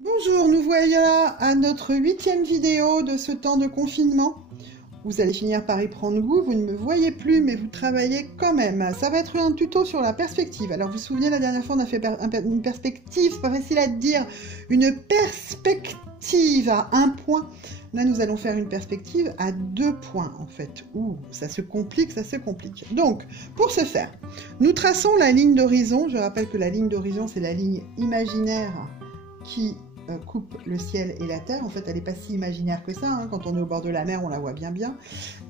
Bonjour, nous voilà à notre 8e vidéo de ce temps de confinement. Vous allez finir par y prendre goût, vous ne me voyez plus mais vous travaillez quand même. Ça va être un tuto sur la perspective. Alors vous vous souvenez, la dernière fois on a fait une perspective, c'est pas facile à dire, une perspective à un point. Là nous allons faire une perspective à 2 points en fait. Ouh, ça se complique, ça se complique. Donc pour ce faire, nous traçons la ligne d'horizon. Je rappelle que la ligne d'horizon c'est la ligne imaginaire qui coupe le ciel et la terre. En fait, elle n'est pas si imaginaire que ça. Hein. Quand on est au bord de la mer, on la voit bien bien.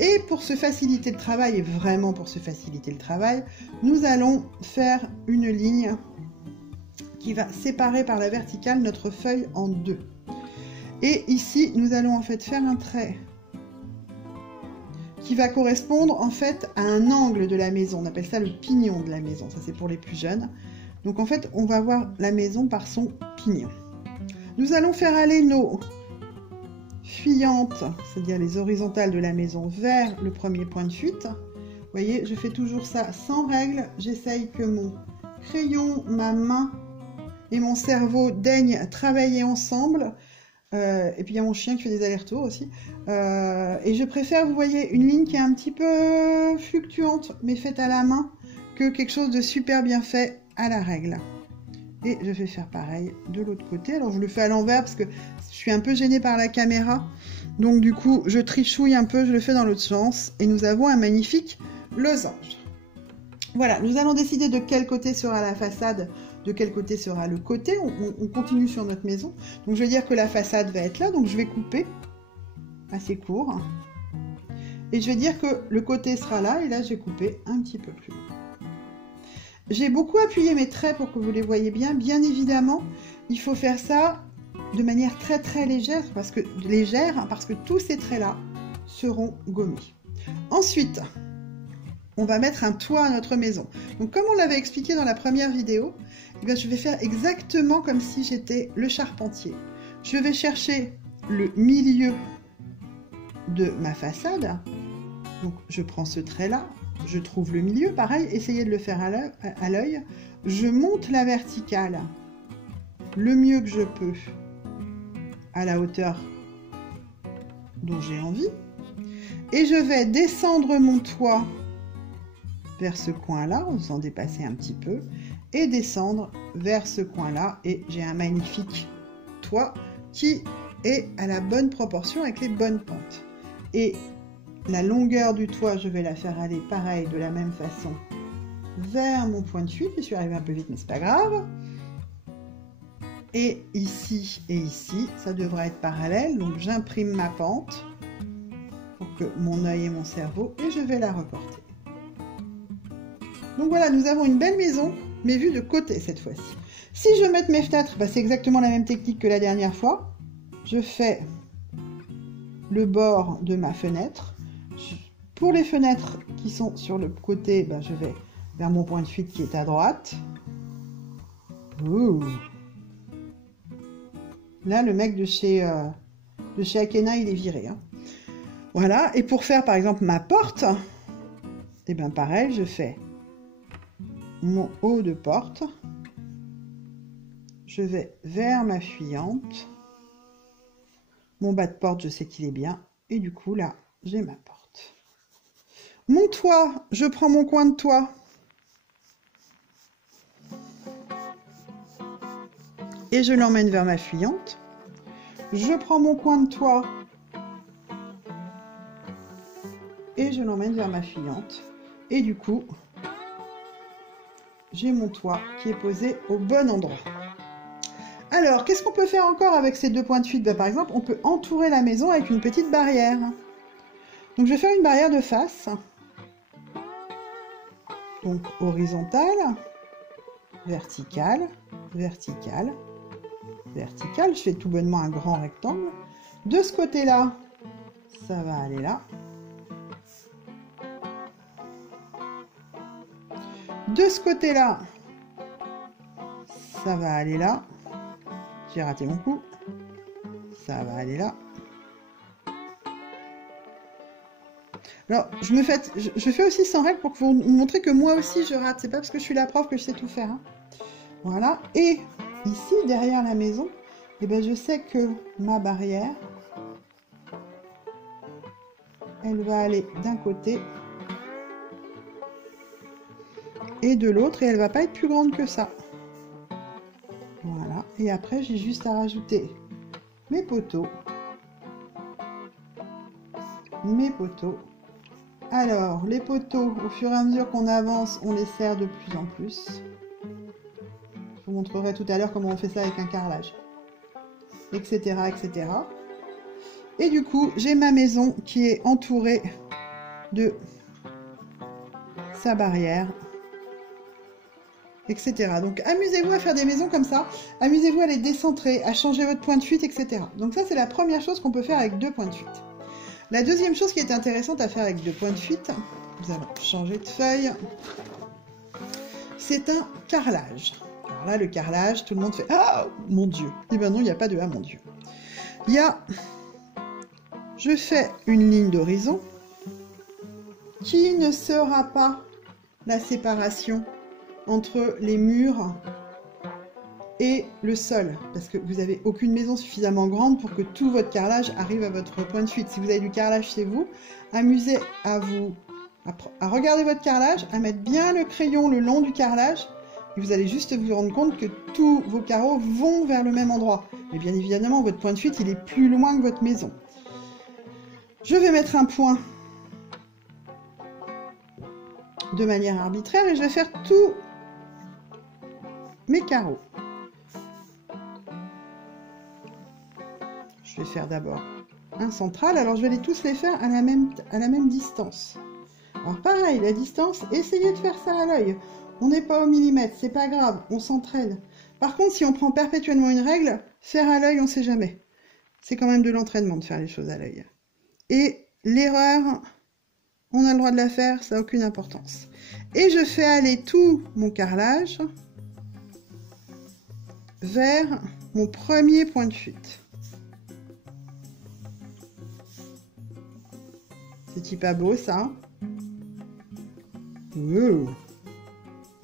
Et pour se faciliter le travail, et vraiment pour se faciliter le travail, nous allons faire une ligne qui va séparer par la verticale notre feuille en deux. Et ici, nous allons en fait faire un trait qui va correspondre en fait à un angle de la maison. On appelle ça le pignon de la maison. Ça, c'est pour les plus jeunes. Donc en fait, on va voir la maison par son pignon. Nous allons faire aller nos fuyantes, c'est-à-dire les horizontales de la maison, vers le premier point de fuite. Vous voyez, je fais toujours ça sans règle. J'essaye que mon crayon, ma main et mon cerveau daignent travailler ensemble. Et puis il y a mon chien qui fait des allers-retours aussi. Et je préfère, vous voyez, une ligne qui est un petit peu fluctuante, mais faite à la main, que quelque chose de super bien fait à la règle. Et je vais faire pareil de l'autre côté. Alors je le fais à l'envers parce que je suis un peu gênée par la caméra. Donc du coup, je trichouille un peu, je le fais dans l'autre sens. Et nous avons un magnifique losange. Voilà, nous allons décider de quel côté sera la façade, de quel côté sera le côté. On continue sur notre maison. Donc je vais dire que la façade va être là. Donc je vais couper assez court. Et je vais dire que le côté sera là. Et là, je vais couper un petit peu plus loin. J'ai beaucoup appuyé mes traits pour que vous les voyez bien. Bien évidemment, il faut faire ça de manière très très légère parce que tous ces traits-là seront gommés. Ensuite, on va mettre un toit à notre maison. Donc comme on l'avait expliqué dans la première vidéo, eh bien, je vais faire exactement comme si j'étais le charpentier. Je vais chercher le milieu de ma façade. Donc je prends ce trait-là. Je trouve le milieu, pareil, essayez de le faire à l'œil. Je monte la verticale le mieux que je peux à la hauteur dont j'ai envie. Et je vais descendre mon toit vers ce coin-là, en faisant dépasser un petit peu, et descendre vers ce coin-là. Et j'ai un magnifique toit qui est à la bonne proportion avec les bonnes pentes. Et la longueur du toit, je vais la faire aller pareil, de la même façon, vers mon point de fuite. Je suis arrivée un peu vite, mais c'est pas grave. Et ici, ça devrait être parallèle. Donc j'imprime ma pente pour que mon œil et mon cerveau, et je vais la reporter. Donc voilà, nous avons une belle maison, mais vue de côté cette fois-ci. Si je mets mes fenêtres, bah, c'est exactement la même technique que la dernière fois. Je fais le bord de ma fenêtre. Pour les fenêtres qui sont sur le côté, ben je vais vers mon point de fuite qui est à droite. Ouh. Là, le mec de chez Akena, il est viré. Hein. Voilà. Et pour faire, par exemple, ma porte, et ben pareil, je fais mon haut de porte. Je vais vers ma fuyante. Mon bas de porte, je sais qu'il est bien. Et du coup, là, j'ai ma porte. Mon toit, je prends mon coin de toit et je l'emmène vers ma fuyante. Je prends mon coin de toit et je l'emmène vers ma fuyante. Et du coup, j'ai mon toit qui est posé au bon endroit. Alors, qu'est-ce qu'on peut faire encore avec ces deux points de fuite? Par exemple, on peut entourer la maison avec une petite barrière. Donc, je vais faire une barrière de face. Donc horizontale, verticale, verticale, verticale. Je fais tout bonnement un grand rectangle. De ce côté-là, ça va aller là. De ce côté-là, ça va aller là. J'ai raté mon coup. Ça va aller là. Alors, je fais aussi sans règle pour vous montrer que moi aussi je rate. C'est pas parce que je suis la prof que je sais tout faire. Hein. Voilà. Et ici, derrière la maison, et ben je sais que ma barrière, elle va aller d'un côté et de l'autre, et elle va pas être plus grande que ça. Voilà, et après j'ai juste à rajouter mes poteaux. Alors, les poteaux, au fur et à mesure qu'on avance, on les serre de plus en plus. Je vous montrerai tout à l'heure comment on fait ça avec un carrelage, etc., etc. Et du coup, j'ai ma maison qui est entourée de sa barrière, etc. Donc, amusez-vous à faire des maisons comme ça. Amusez-vous à les décentrer, à changer votre point de fuite, etc. Donc ça, c'est la première chose qu'on peut faire avec 2 points de fuite. La deuxième chose qui est intéressante à faire avec 2 points de fuite, nous allons changer de feuille, c'est un carrelage. Alors là, le carrelage, tout le monde fait « Ah, mon Dieu !» Eh bien non, il n'y a pas de « Ah, mon Dieu !» Il y a... Je fais une ligne d'horizon qui ne sera pas la séparation entre les murs et le sol, parce que vous n'avez aucune maison suffisamment grande pour que tout votre carrelage arrive à votre point de fuite. Si vous avez du carrelage chez vous, amusez à regarder votre carrelage, à mettre bien le crayon le long du carrelage, et vous allez juste vous rendre compte que tous vos carreaux vont vers le même endroit. Mais bien évidemment, votre point de fuite, il est plus loin que votre maison. Je vais mettre un point de manière arbitraire et je vais faire tous mes carreaux. Je vais faire d'abord un central. Alors, je vais tous les faire à la même distance. Alors, pareil, la distance, essayez de faire ça à l'œil. On n'est pas au millimètre, c'est pas grave, on s'entraîne. Par contre, si on prend perpétuellement une règle, faire à l'œil, on ne sait jamais. C'est quand même de l'entraînement de faire les choses à l'œil. Et l'erreur, on a le droit de la faire, ça n'a aucune importance. Et je fais aller tout mon carrelage vers mon premier point de fuite. C'est pas beau ça. Wow.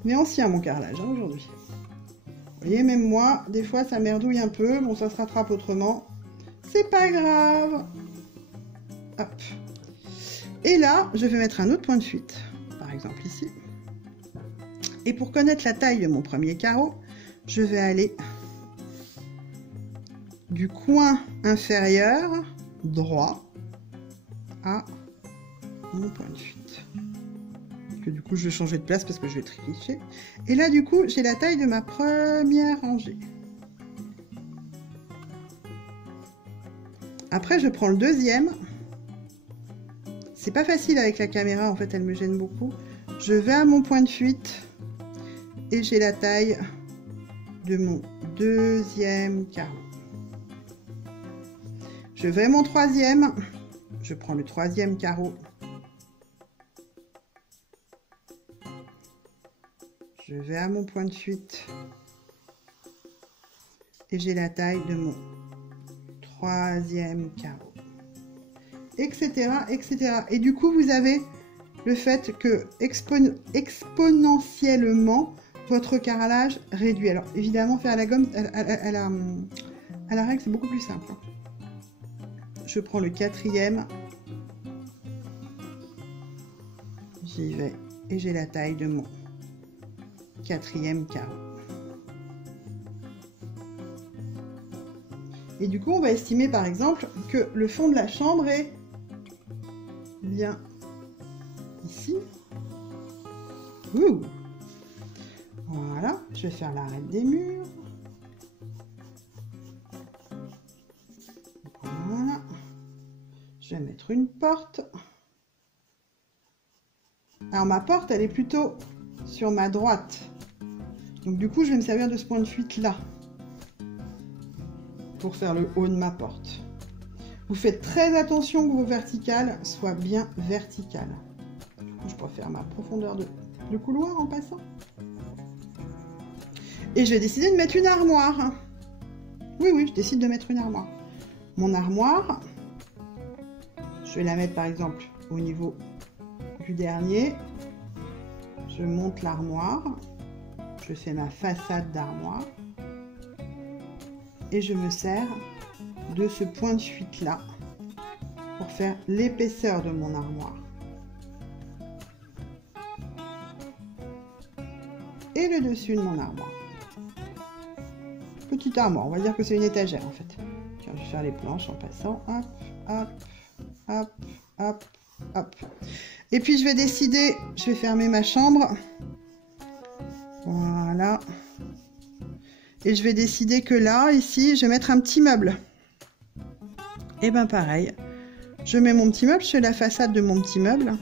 Mais ancien mon carrelage hein, aujourd'hui. Vous voyez, même moi, des fois ça merdouille un peu. Bon, ça se rattrape autrement. C'est pas grave. Hop. Et là, je vais mettre un autre point de fuite. Par exemple ici. Et pour connaître la taille de mon premier carreau, je vais aller du coin inférieur droit à mon point de fuite. Que du coup, je vais changer de place parce que je vais tricher. Et là, du coup, j'ai la taille de ma première rangée. Après, je prends le deuxième. C'est pas facile avec la caméra, en fait, elle me gêne beaucoup. Je vais à mon point de fuite et j'ai la taille de mon deuxième carreau. Je vais à mon troisième. Je prends le troisième carreau. Je vais à mon point de fuite et j'ai la taille de mon troisième carreau, etc., etc. Et du coup, vous avez le fait que exponentiellement, votre carrelage réduit. Alors, évidemment, faire la gomme à la règle, c'est beaucoup plus simple. Je prends le quatrième, j'y vais et j'ai la taille de mon quatrième carreau. Et du coup, on va estimer par exemple que le fond de la chambre est bien ici. Ouh. Voilà, je vais faire l'arête des murs. Voilà. Je vais mettre une porte. Alors ma porte, elle est plutôt sur ma droite. Donc du coup, je vais me servir de ce point de fuite là pour faire le haut de ma porte. Vous faites très attention que vos verticales soient bien verticales. Je préfère ma profondeur de couloir en passant. Et je vais décider de mettre une armoire. Oui, oui, je décide de mettre une armoire. Mon armoire, je vais la mettre par exemple au niveau du dernier. Je monte l'armoire. Je fais ma façade d'armoire. et je me sers de ce point de fuite là pour faire l'épaisseur de mon armoire. Et le dessus de mon armoire. Petite armoire, on va dire que c'est une étagère en fait. Tiens, je vais faire les planches en passant. Hop, hop, hop, hop, hop. Et puis je vais décider, je vais fermer ma chambre. Voilà. Et je vais décider que là, ici, je vais mettre un petit meuble. Et ben pareil, je mets mon petit meuble, je fais la façade de mon petit meuble.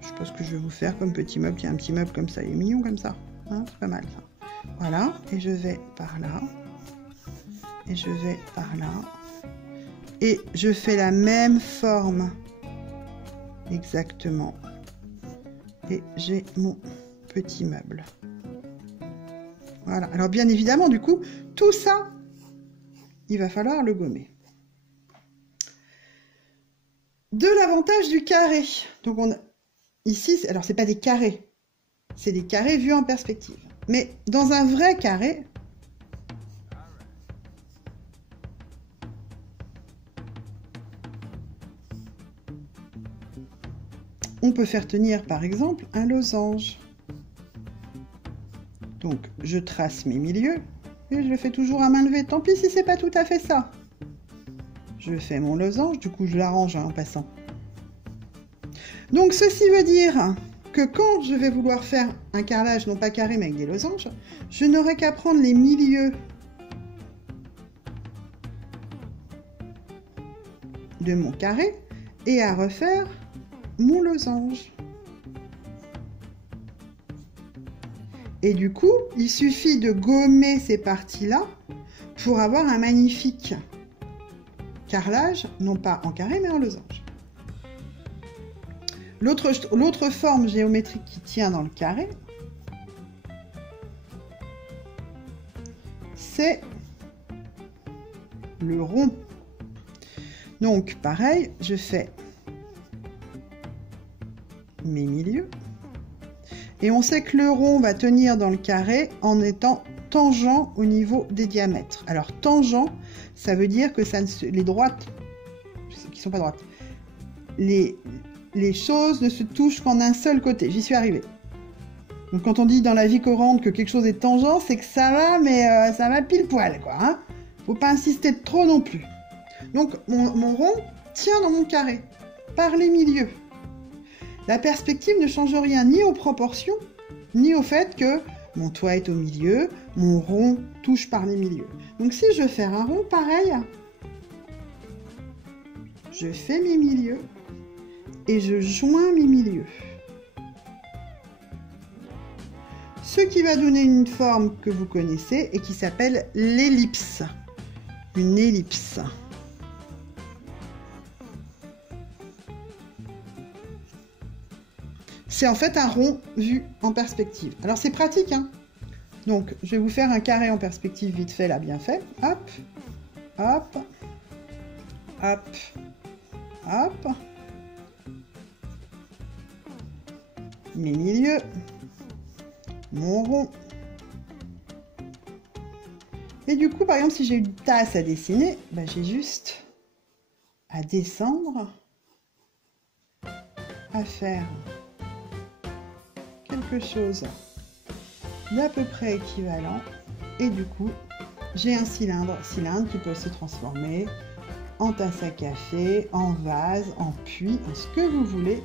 Je sais pas ce que je vais vous faire comme petit meuble. Il y a un petit meuble comme ça, il est mignon comme ça. Hein, c'est pas mal ça. Voilà, et je vais par là. Et je vais par là. Et je fais la même forme. Exactement. Et j'ai mon petit meuble. Voilà. Alors bien évidemment, du coup, tout ça, il va falloir le gommer. De l'avantage du carré. Donc on a ici, alors c'est pas des carrés, c'est des carrés vus en perspective. Mais dans un vrai carré, on peut faire tenir par exemple un losange. Donc je trace mes milieux et je le fais toujours à main levée. Tant pis si c'est pas tout à fait ça. Je fais mon losange, du coup je l'arrange en passant. Donc ceci veut dire que quand je vais vouloir faire un carrelage, non pas carré mais avec des losanges, je n'aurai qu'à prendre les milieux de mon carré et à refaire mon losange. Et du coup, il suffit de gommer ces parties-là pour avoir un magnifique carrelage, non pas en carré mais en losange. L'autre forme géométrique qui tient dans le carré, c'est le rond. Donc pareil, je fais mes milieux. Et on sait que le rond va tenir dans le carré en étant tangent au niveau des diamètres. Alors tangent, ça veut dire que ça ne se, les droites, qui sont pas droites, les choses ne se touchent qu'en un seul côté. J'y suis arrivée. Donc quand on dit dans la vie courante que quelque chose est tangent, c'est que ça va, mais ça va pile poil, quoi. Hein, faut pas insister trop non plus. Donc mon rond tient dans mon carré, par les milieux. La perspective ne change rien ni aux proportions, ni au fait que mon toit est au milieu, mon rond touche par les milieux. Donc si je veux faire un rond pareil, je fais mes milieux et je joins mes milieux. Ce qui va donner une forme que vous connaissez et qui s'appelle l'ellipse. Une ellipse. C'est en fait un rond vu en perspective. Alors c'est pratique, hein. Donc je vais vous faire un carré en perspective vite fait, là, bien fait. Hop, hop, hop, hop. Mes milieux, mon rond. Et du coup, par exemple, si j'ai une tasse à dessiner, ben, j'ai juste à descendre, à faire quelque chose d'à peu près équivalent, et du coup j'ai un cylindre qui peut se transformer en tasse à café, en vase, en puits, en ce que vous voulez,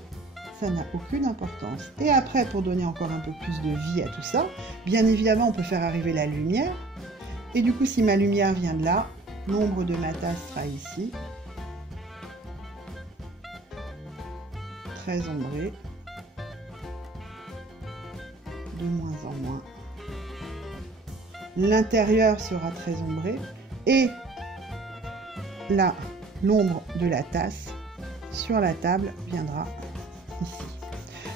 ça n'a aucune importance. Et après, pour donner encore un peu plus de vie à tout ça, bien évidemment on peut faire arriver la lumière, et du coup si ma lumière vient de là, l'ombre de ma tasse sera ici, très ombrée, de moins en moins. L'intérieur sera très ombré et là, l'ombre de la tasse sur la table viendra ici.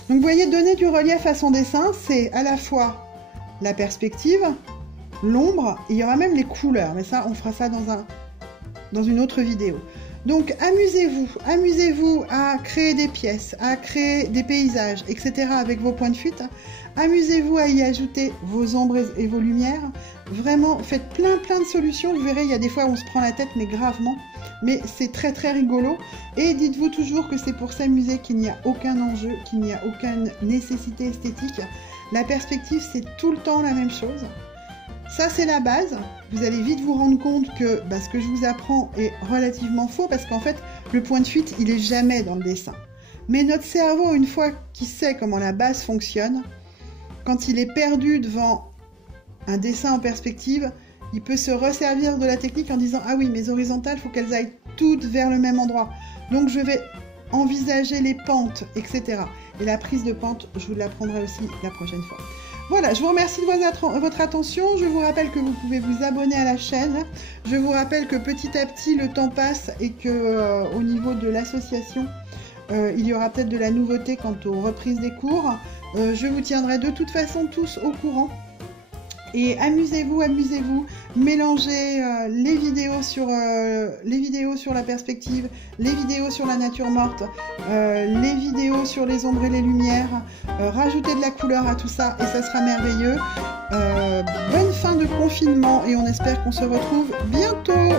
Donc vous voyez, donner du relief à son dessin, c'est à la fois la perspective, l'ombre, il y aura même les couleurs, mais ça, on fera ça dans une autre vidéo. Donc amusez-vous, amusez-vous à créer des pièces, à créer des paysages, etc. avec vos points de fuite. Amusez-vous à y ajouter vos ombres et vos lumières. Vraiment, faites plein de solutions. Vous verrez, il y a des fois où on se prend la tête, mais gravement. Mais c'est très rigolo. Et dites-vous toujours que c'est pour s'amuser, qu'il n'y a aucun enjeu, qu'il n'y a aucune nécessité esthétique. La perspective, c'est tout le temps la même chose. Ça, c'est la base. Vous allez vite vous rendre compte que ce que je vous apprends est relativement faux parce qu'en fait, le point de fuite, il est jamais dans le dessin. Mais notre cerveau, une fois qu'il sait comment la base fonctionne, quand il est perdu devant un dessin en perspective, il peut se resservir de la technique en disant « Ah oui, mes horizontales, il faut qu'elles aillent toutes vers le même endroit. Donc je vais envisager les pentes, etc. » Et la prise de pente, je vous l'apprendrai aussi la prochaine fois. Voilà, je vous remercie de votre attention. Je vous rappelle que vous pouvez vous abonner à la chaîne. Je vous rappelle que petit à petit, le temps passe et que au niveau de l'association, il y aura peut-être de la nouveauté quant aux reprises des cours. Je vous tiendrai de toute façon tous au courant. Et amusez-vous, amusez-vous, mélangez les vidéos sur la perspective, les vidéos sur la nature morte, les vidéos sur les ombres et les lumières, rajoutez de la couleur à tout ça et ça sera merveilleux. Bonne fin de confinement et on espère qu'on se retrouve bientôt.